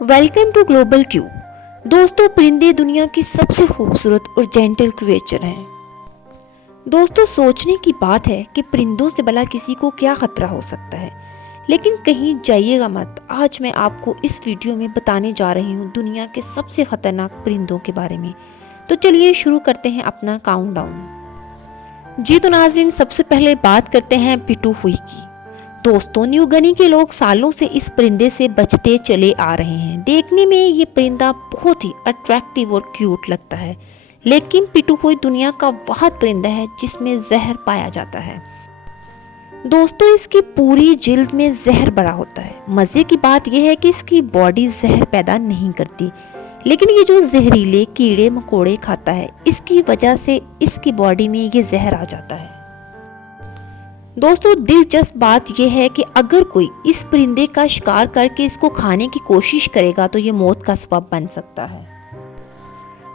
Welcome to global Q. दोस्तों, परिंदे दुनिया की सबसे खूबसूरत और जेंटल क्रिएचर हैं। दोस्तों, सोचने की बात है कि परिंदों से भला किसी को क्या खतरा हो सकता है, लेकिन कहीं जाइएगा मत। आज मैं आपको इस वीडियो में बताने जा रही हूँ दुनिया के सबसे खतरनाक परिंदों के बारे में। तो चलिए शुरू करते हैं अपना काउंटडाउन। जी तो नाज़रीन, सबसे पहले बात करते हैं पिटू हुई की। दोस्तों, न्यू गिनी के लोग सालों से इस परिंदे से बचते चले आ रहे हैं। देखने में ये परिंदा बहुत ही अट्रैक्टिव और क्यूट लगता है, लेकिन पिटूहुई दुनिया का वह परिंदा है जिसमें जहर पाया जाता है। दोस्तों, इसकी पूरी जिल्द में जहर भरा होता है। मजे की बात यह है कि इसकी बॉडी जहर पैदा नहीं करती, लेकिन ये जो जहरीले कीड़े मकोड़े खाता है, इसकी वजह से इसकी बॉडी में ये जहर आ जाता है। दोस्तों, दिलचस्प बात यह है कि अगर कोई इस परिंदे का शिकार करके इसको खाने की कोशिश करेगा तो ये मौत का सबब बन सकता है।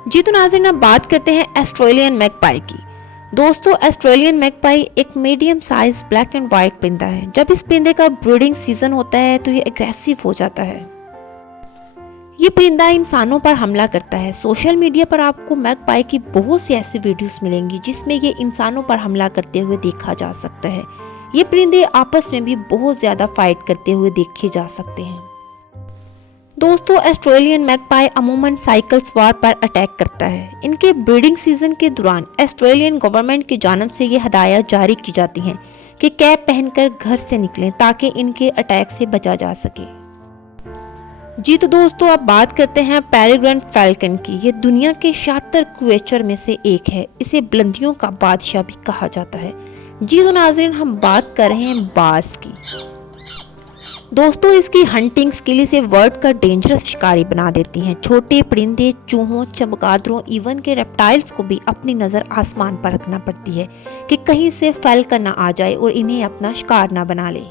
जी तो नाज़रीन, अब बात करते हैं ऑस्ट्रेलियन मैगपाई की। दोस्तों, ऑस्ट्रेलियन मैगपाई एक medium size black and white परिंदा है। जब इस परिंदे का ब्रीडिंग सीजन होता है तो ये एग्रेसिव हो जाता है। ये परिंदा इंसानों पर हमला करता है। सोशल मीडिया पर आपको मैगपाई की बहुत सी ऐसी वीडियोस मिलेंगी जिसमें ये इंसानों पर हमला करते हुए देखा जा सकता है। ये परिंदे आपस में भी बहुत ज्यादा फाइट करते हुए देखे जा सकते हैं। दोस्तों, ऑस्ट्रेलियन मैगपाई अमूमन साइकिल सवार पर अटैक करता है। इनके ब्रीडिंग सीजन के दौरान ऑस्ट्रेलियन गवर्नमेंट की जानब से ये हदायत जारी की जाती हैं कि कैप पहनकर घर से निकलें ताकि इनके अटैक से बचा जा सके। जी तो दोस्तों, अब बात करते हैं पेरेग्रिन फैल्कन की। ये दुनिया के शातिर क्रिएचर में से एक है। इसे बुलंदियों का बादशाह भी कहा जाता है। जी तो नाज़रीन, हम बात कर रहे हैं बाज की। दोस्तों, इसकी हंटिंग स्किल इसे वर्ल्ड का डेंजरस शिकारी बना देती हैं। छोटे परिंदे, चूहों, चमगादड़ों, इवन के रेप्टाइल्स को भी अपनी नज़र आसमान पर रखना पड़ती है कि कहीं से फैल्कन ना आ जाए और इन्हें अपना शिकार ना बना ले।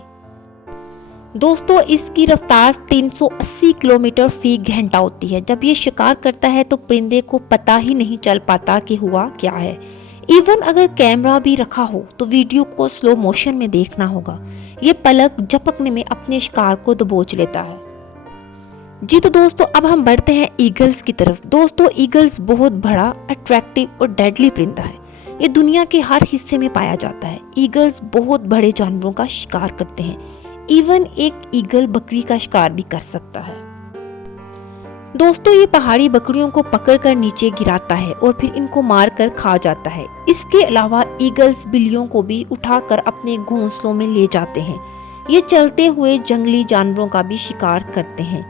दोस्तों, इसकी रफ्तार 380 किलोमीटर फी घंटा होती है। जब ये शिकार करता है तो परिंदे को पता ही नहीं चल पाता कि हुआ क्या है। इवन अगर कैमरा भी रखा हो तो वीडियो को स्लो मोशन में देखना होगा। ये पलक झपकने में अपने शिकार को दबोच लेता है। जी तो दोस्तों, अब हम बढ़ते हैं ईगल्स की तरफ। दोस्तों, ईगल्स बहुत बड़ा, अट्रैक्टिव और डेडली परिंदा है। ये दुनिया के हर हिस्से में पाया जाता है। ईगल्स बहुत बड़े जानवरों का शिकार करते हैं। इवन एक ईगल बकरी का शिकार भी कर सकता है। दोस्तों, ये पहाड़ी बकरियों को पकड़कर नीचे गिराता है और फिर इनको मारकर खा जाता है। इसके अलावा ईगल्स बिल्लियों को भी उठाकर अपने घोंसलों में ले जाते हैं। ये चलते हुए जंगली जानवरों का भी शिकार करते हैं।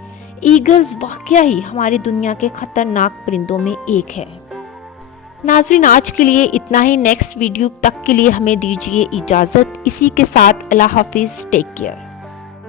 ईगल्स वाकई ही हमारी दुनिया के खतरनाक परिंदों में एक है। नाज़रीन, आज के लिए इतना ही। नेक्स्ट वीडियो तक के लिए हमें दीजिए इजाज़त। इसी के साथ अल्लाह हाफिज़, टेक केयर।